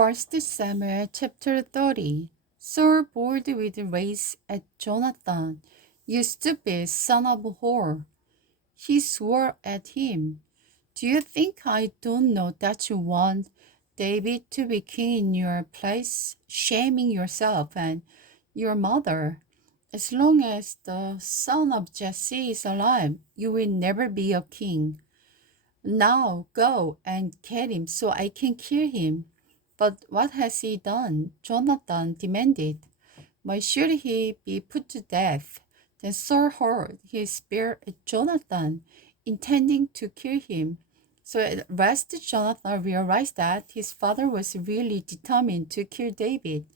First Samuel chapter 30. Saul bored with rage at Jonathan. You stupid son of a whore. He swore at him. Do you think I don't know that you want David to be king in your place, shaming yourself and your mother? As long as the son of Jesse is alive, you will never be a king. Now go and get him so I can kill him. But what has he done? Jonathan demanded. Why should he be put to death? Then Saul hurled his spear at Jonathan, intending to kill him. So at last Jonathan realized that his father was really determined to kill David.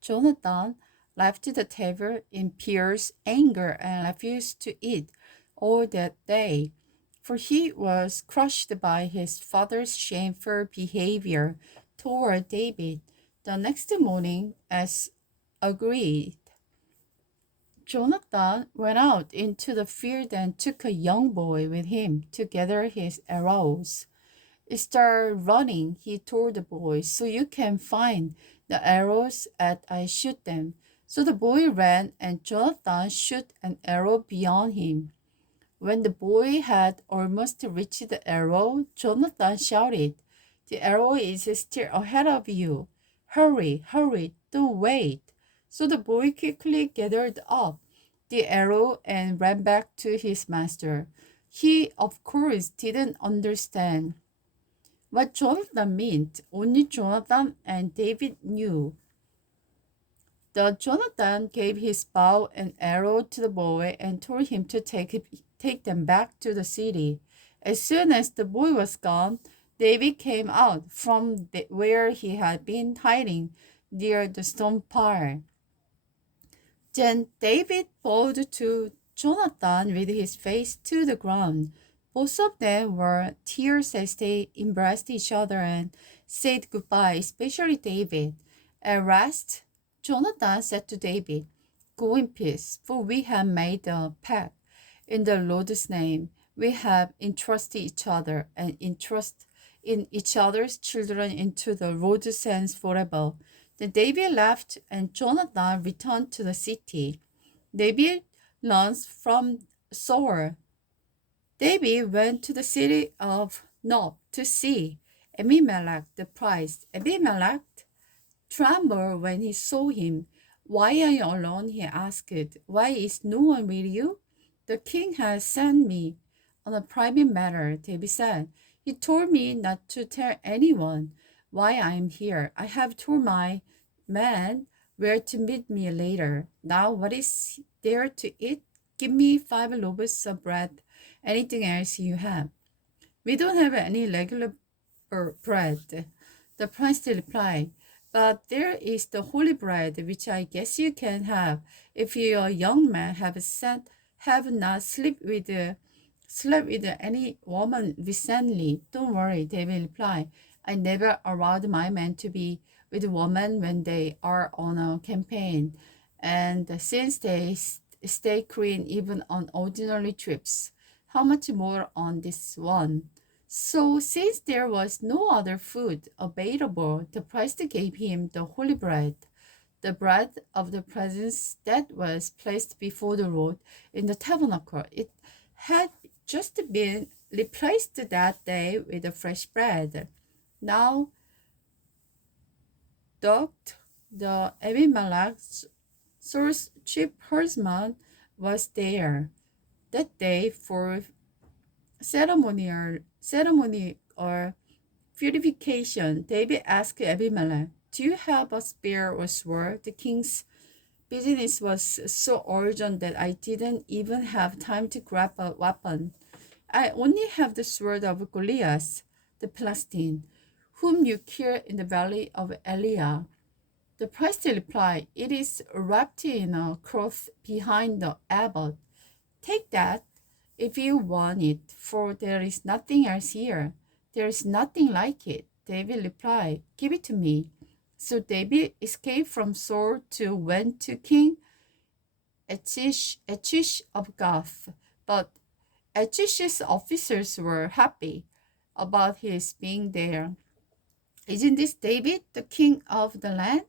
Jonathan left the table in fierce anger and refused to eat all that day, for he was crushed by his father's shameful behavior toward David. The next morning, as agreed, Jonathan went out into the field and took a young boy with him to gather his arrows. Start running, he told the boy, so you can find the arrows as I shoot them. So the boy ran, and Jonathan shot an arrow beyond him. When the boy had almost reached the arrow, Jonathan shouted, "The arrow is still ahead of you. Hurry, hurry, don't wait." So the boy quickly gathered up the arrow and ran back to his master. He, of course, didn't understand what Jonathan meant. Only Jonathan and David knew. The Jonathan gave his bow and arrow to the boy and told him to take them back to the city. As soon as the boy was gone, David came out from where he had been hiding near the stone pile. Then David bowed to Jonathan with his face to the ground. Both of them were tears as they embraced each other and said goodbye, especially David. At last, Jonathan said to David, "Go in peace, for we have made a pact. In the Lord's name, we have entrusted each other and entrust in each other's children into the Lord's hands forever." Then David left, and Jonathan returned to the city. David learns from Saul. David went to the city of Nob to see Abimelech the priest. Abimelech trembled when he saw him. "Why are you alone?" he asked. "Why is no one with you?" "The king has sent me on a private matter," David said. "He told me not to tell anyone why I am here. I have told my men where to meet me later. Now what is there to eat? Give me 5 loaves of bread. Anything else you have?" "We don't have any regular bread," the priest replied. "But there is the holy bread, which I guess you can have if your young men have not slept with any woman recently." "Don't worry," David replied. "I never allowed my men to be with women when they are on a campaign, and since they stay clean even on ordinary trips, how much more on this one?" So, since there was no other food available, the priest gave him the holy bread, the bread of the presence that was placed before the Lord in the tabernacle. It had just been replaced that day with the fresh bread. Now, Doeg, the Abimelech's Saul's chief herdsman, was there that day for ceremony or purification. David asked Abimelech, "Do you have a spear or sword?" The king's business was so urgent that I didn't even have time to grab a weapon. "I only have the sword of Goliath, the Philistine, whom you killed in the valley of Elah." The priest replied, "It is wrapped in a cloth behind the abbot. Take that if you want it, for there is nothing else here." "There is nothing like it," David replied. "Give it to me." So David escaped from Saul to went to King Achish of Gath. But Achish's officers were happy about his being there. Isn't this David, the king of the land?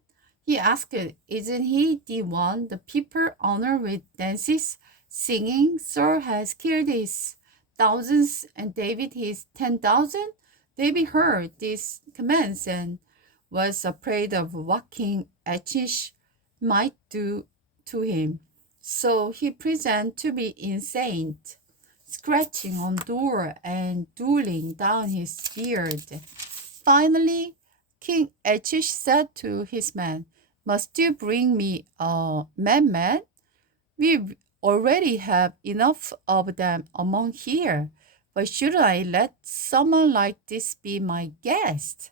He asked. Isn't he the one the people honor with dances, singing? Saul has killed his thousands and David his 10,000. David heard these commands and was afraid of what King Achish might do to him. So he pretended to be insane, scratching on door and drooling down his beard. Finally, King Achish said to his men, "Must you bring me a madman? We already have enough of them among here. But should I let someone like this be my guest?"